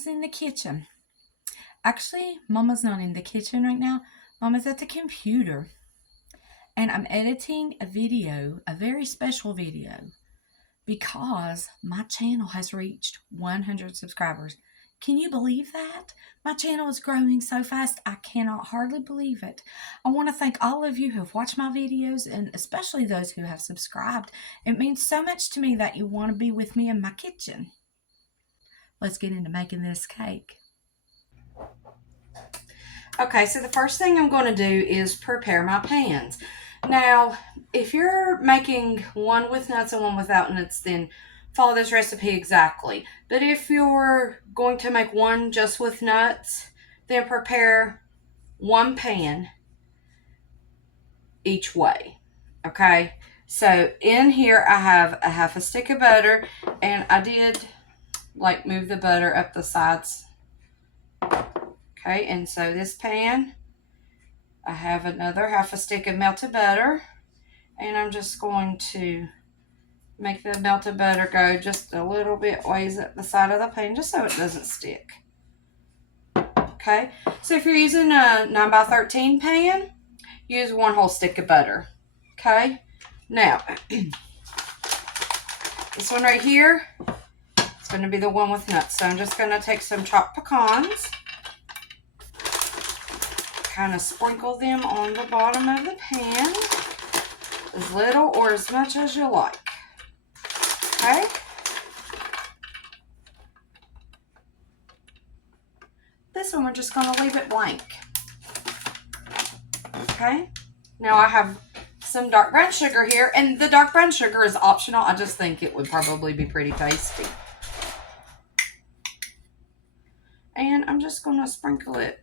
Mama's in the kitchen. Actually, Mama's not in the kitchen right now. Mama's at the computer. And I'm editing a video, a very special video, because my channel has reached 100 subscribers. Can you believe that? My channel is growing so fast, I cannot hardly believe it. I want to thank all of you who have watched my videos, and especially those who have subscribed. It means so much to me that you want to be with me in my kitchen. Let's get into making this cake. Okay, so the first thing I'm going to do is prepare my pans. Now, if you're making one with nuts and one without nuts, then follow this recipe exactly. But if you're going to make one just with nuts, then prepare one pan each way. Okay, so in here I have a half a stick of butter, and I did like move the butter up the sides. Okay, and so this pan, I have another half a stick of melted butter, and I'm just going to make the melted butter go just a little bit ways up the side of the pan, just so it doesn't stick. Okay, so if you're using a 9x13 pan, use one whole stick of butter. Okay, now this one right here, it's going to be the one with nuts. So I'm just going to take some chopped pecans, kind of sprinkle them on the bottom of the pan, as little or as much as you like. Okay. This one we're just going to leave it blank. Okay. Now I have some dark brown sugar here, and the dark brown sugar is optional. I just think it would probably be pretty tasty. And I'm just going to sprinkle it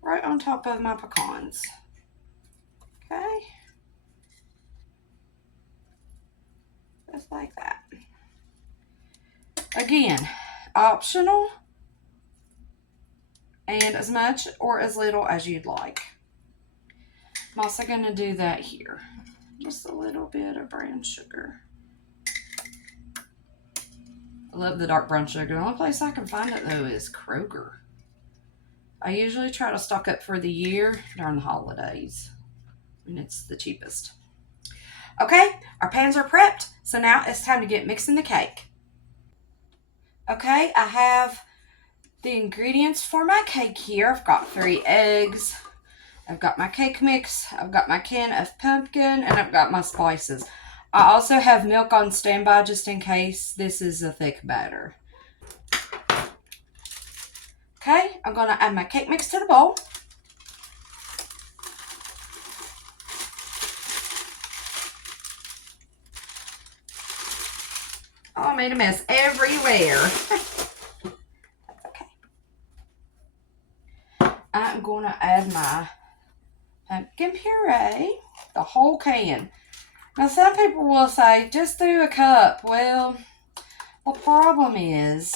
right on top of my pecans. Okay. Just like that. Again, optional, and as much or as little as you'd like. I'm also going to do that here. Just a little bit of brown sugar. I love the dark brown sugar. The only place I can find it, though, is Kroger. I usually try to stock up for the year during the holidays, and it's the cheapest. Okay, our pans are prepped, so now it's time to get mixing the cake. Okay, I have the ingredients for my cake here. I've got 3 eggs, I've got my cake mix, I've got my can of pumpkin, and I've got my spices. I also have milk on standby just in case this is a thick batter. Okay, I'm going to add my cake mix to the bowl. Oh, I made a mess everywhere. That's okay. I'm going to add my pumpkin puree, the whole can. Now, some people will say, just do a cup. Well, the problem is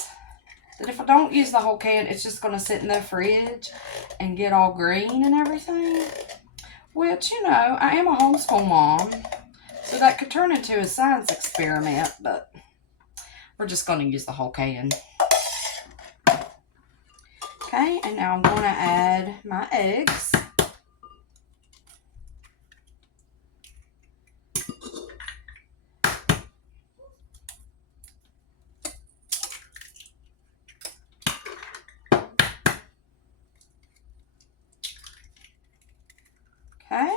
that if I don't use the whole can, it's just going to sit in the fridge and get all green and everything. Which, you know, I am a homeschool mom, so that could turn into a science experiment, but we're just going to use the whole can. Okay, and now I'm going to add my eggs. Okay.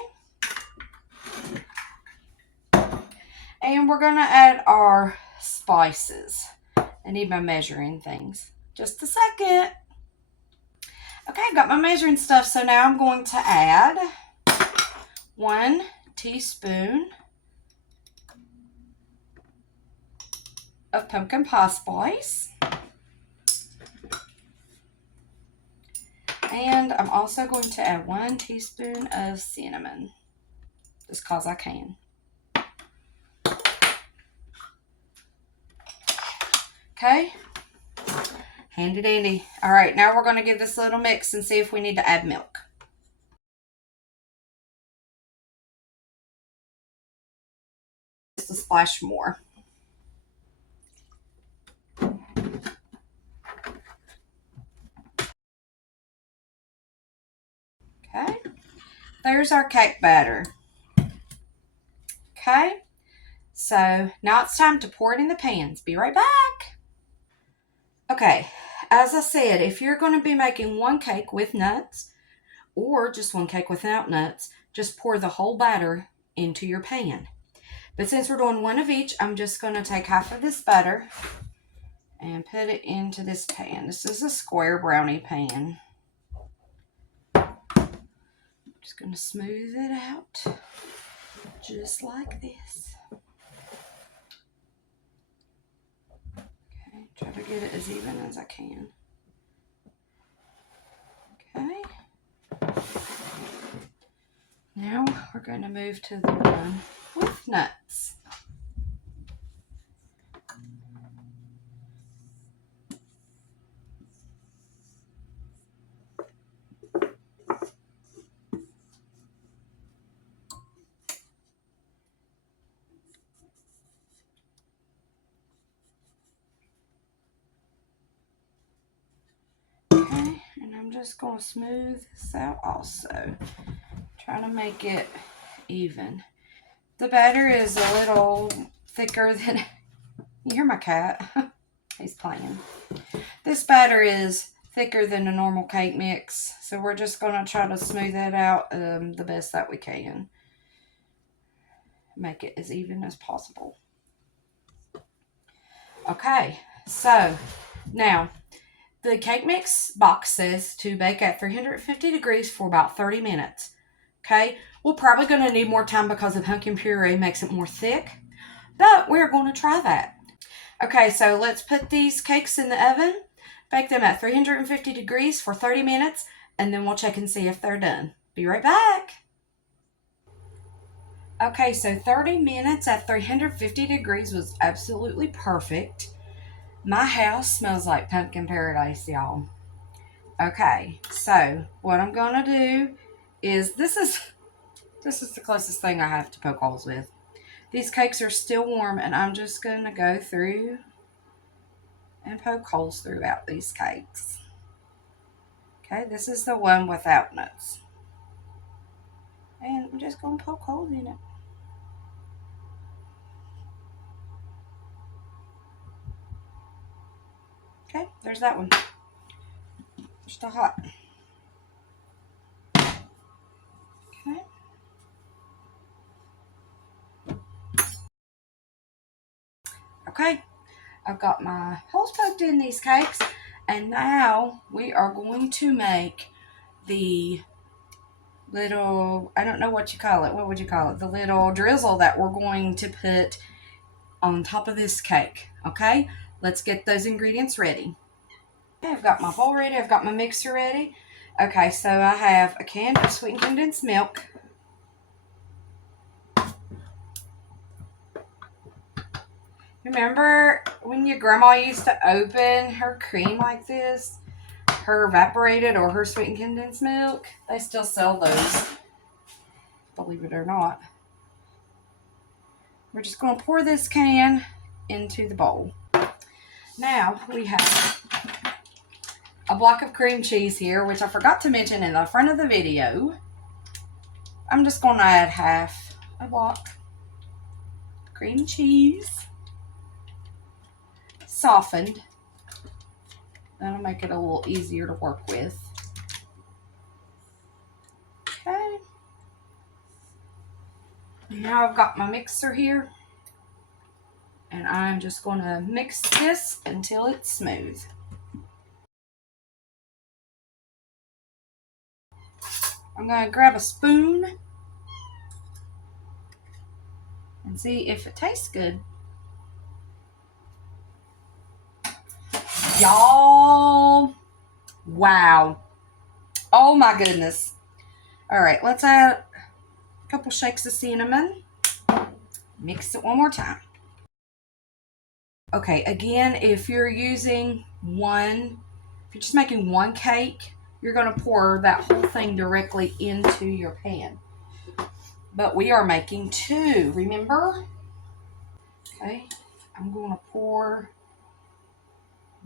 And we're going to add our spices. I need my measuring things. Just a second. Okay, I've got my measuring stuff, so now I'm going to add 1 teaspoon of pumpkin pie spice. And I'm also going to add 1 teaspoon of cinnamon, just because I can. Okay, handy dandy. All right, now we're going to give this a little mix and see if we need to add milk. Just a splash more. there's our cake batter. Okay, so now it's time to pour it in the pans. Be right back. Okay, as I said, if you're going to be making one cake with nuts or just one cake without nuts, just pour the whole batter into your pan. But since we're doing one of each, I'm just going to take half of this batter and put it into this pan. This is a square brownie pan. Just going to smooth it out just like this. Okay, try to get it as even as I can. Okay. Now we're going to move to the one with nuts. Okay, and I'm just going to smooth this out also. Trying to make it even. The batter is a little thicker than... You hear my cat? He's playing. This batter is thicker than a normal cake mix, so we're just going to try to smooth that out the best that we can. Make it as even as possible. Okay, so now the cake mix box says to bake at 350 degrees for about 30 minutes. Okay, we're probably going to need more time because the pumpkin puree makes it more thick, but we're going to try that. Okay, so let's put these cakes in the oven, bake them at 350 degrees for 30 minutes, and then we'll check and see if they're done. Be right back. Okay, so 30 minutes at 350 degrees was absolutely perfect. My house smells like pumpkin paradise, y'all. Okay, so what I'm going to do is, this is the closest thing I have to poke holes with. These cakes are still warm, and I'm just going to go through and poke holes throughout these cakes. Okay, this is the one without nuts. And I'm just going to poke holes in it. Okay, there's that one. Still hot. Okay. Okay, I've got my holes poked in these cakes, and now we are going to make the little, I don't know what you call it. What would you call it? The little drizzle that we're going to put on top of this cake. Okay, let's get those ingredients ready. Okay, I've got my bowl ready. I've got my mixer ready. Okay, so I have a can of sweetened condensed milk. Remember when your grandma used to open her cream like this? Her evaporated or her sweetened condensed milk? They still sell those, believe it or not. We're just going to pour this can into the bowl. Now we have a block of cream cheese here, which I forgot to mention in the front of the video. I'm just going to add half a block of cream cheese. Softened. That'll make it a little easier to work with. Okay. Now I've got my mixer here, and I'm just going to mix this until it's smooth. I'm going to grab a spoon and see if it tastes good. Y'all, wow. Oh my goodness. All right, let's add a couple shakes of cinnamon. Mix it one more time. Okay, again, if you're just making one cake, you're going to pour that whole thing directly into your pan. But we are making two, remember? Okay, I'm going to pour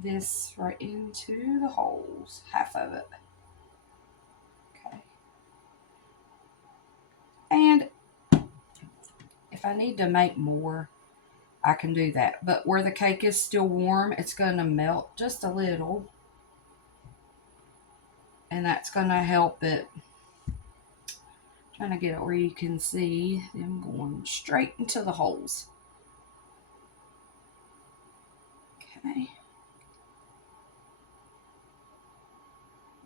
this right into the holes, half of it. Okay. if I need to make more, I can do that. But where the cake is still warm, it's going to melt just a little. And that's going to help it. Trying to get it where you can see them going straight into the holes. Okay.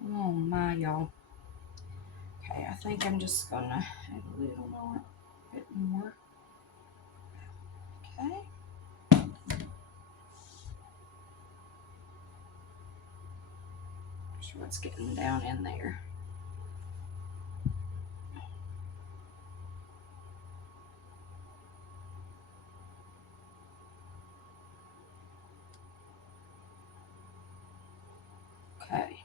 Oh my, y'all. Okay, I think I'm just gonna add a little more, bit more. Okay. Make sure it's getting down in there. Okay.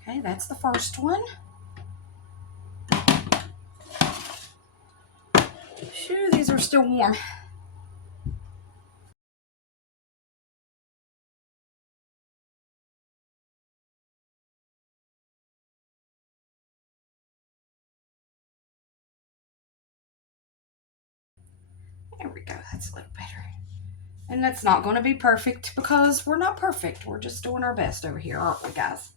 Okay, that's the first one. Phew, these are still warm. There we go, that's a little better. And that's not going to be perfect because we're not perfect. We're just doing our best over here, aren't we, guys?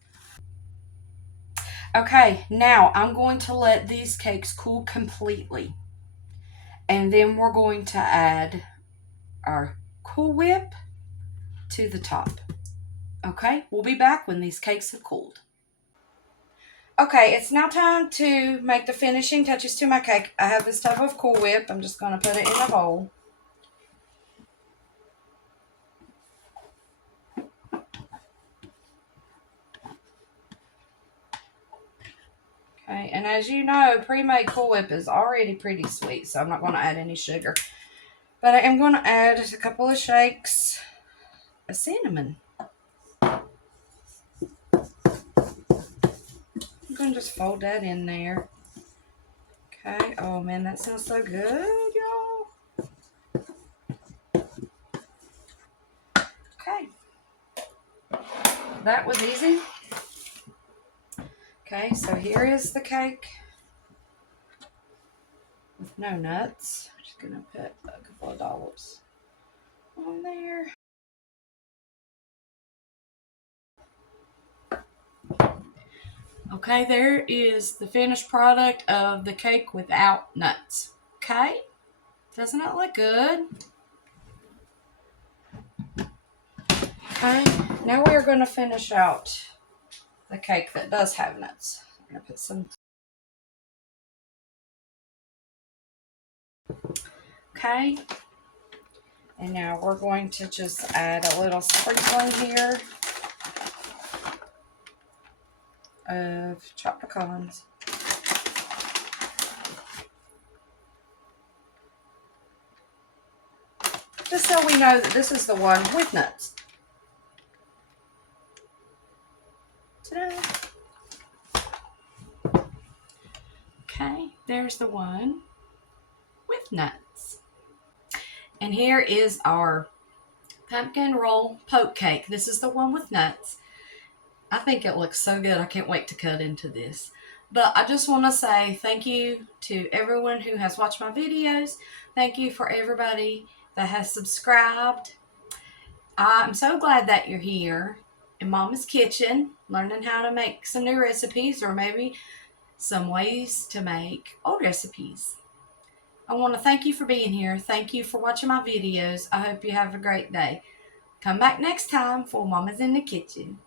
Okay, now I'm going to let these cakes cool completely. And then we're going to add our Cool Whip to the top. Okay, we'll be back when these cakes have cooled. Okay, it's now time to make the finishing touches to my cake. I have this type of Cool Whip. I'm just going to put it in a bowl. Okay, and as you know, pre-made Cool Whip is already pretty sweet, so I'm not going to add any sugar. But I am going to add a couple of shakes of cinnamon. I'm going to just fold that in there. Okay, oh man, that smells so good, y'all. Okay, that was easy. Okay, so here is the cake with no nuts. I'm just going to put a couple of dollops on there. Okay, there is the finished product of the cake without nuts. Okay, doesn't it look good? Okay, now we are going to finish out the cake that does have nuts. I'm going to put some. Okay, and now we're going to just add a little sprinkling here of chopped pecans. Just so we know that this is the one with nuts. Ta-da! Okay, there's the one with nuts. And here is our pumpkin roll poke cake. This is the one with nuts. I think it looks so good. I can't wait to cut into this. But I just want to say thank you to everyone who has watched my videos. Thank you for everybody that has subscribed. I'm so glad that you're here in Mama's Kitchen, learning how to make some new recipes or maybe some ways to make old recipes. I want to thank you for being here. Thank you for watching my videos. I hope you have a great day. Come back next time for Mama's in the Kitchen.